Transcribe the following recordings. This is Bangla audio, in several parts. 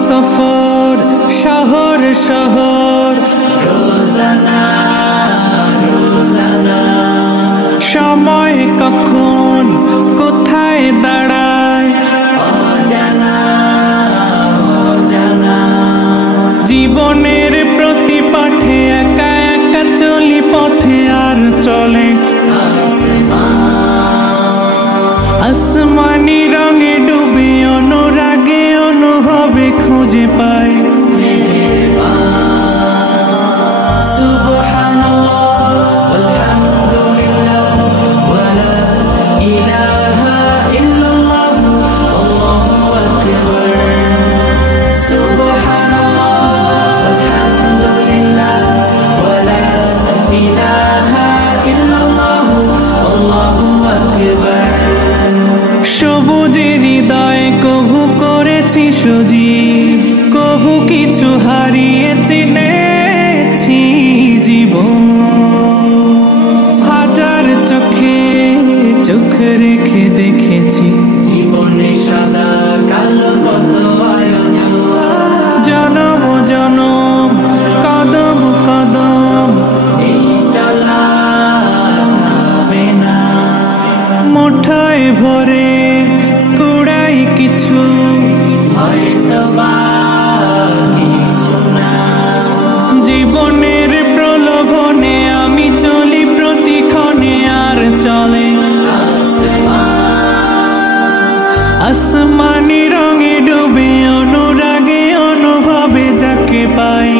সফর শহর শহর রোজানা রোজানা সময় কখন কোথায় দাঁড়ায় অজানা অজানা জীবনের প্রতি পাঠে একা একা চলি পথে আর চলে আসমানি রঙে ডুবে অনুরাগে অনুভবে খুঁজে পাই সুবহানাল্লাহ আলহামদুলিল্লাহ ওয়ালা ইলাহা ইল্লাল্লাহ আল্লাহু আকবার সুবহানাল্লাহ আলহামদুলিল্লাহ ওয়ালা ইলাহা ইল্লাল্লাহ আল্লাহু আকবার সবুজের হৃদয় কভু করেছি সজীব কভু কিছু হারিয়ে চিনেছি জীবন হাজার চোখে চোখ রেখে দেখেছি জীবনে সাদা কালো কত আয়োজন জনম জনম কদম কদম এই চলা থামবে না মুঠোয় ভরে কুড়াই কিছু হয়তো বা কিছু না জীবনের প্রলোভনে আমি চলি প্রতিক্ষণে আর চলে আসমানি রঙে ডুবে অনুরাগে অনুভবে যাকে পাই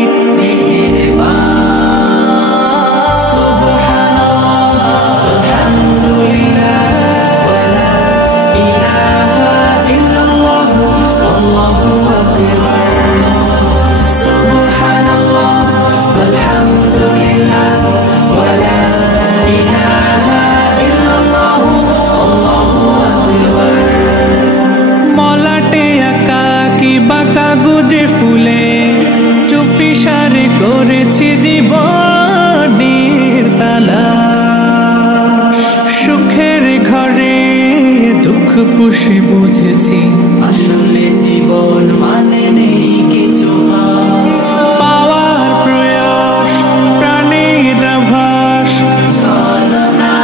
কাগজে ফুলে চুপি সারে করেছি জীবনের তালা সুখের ঘরে দুঃখ পুষে বুঝেছি আসলে জীবন মানে নেই কিছু পাওয়ার প্রয়াস প্রাণের আভাস চলনা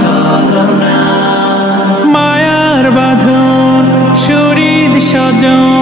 চলনা মায়ার বাঁধন শরীর স্বজন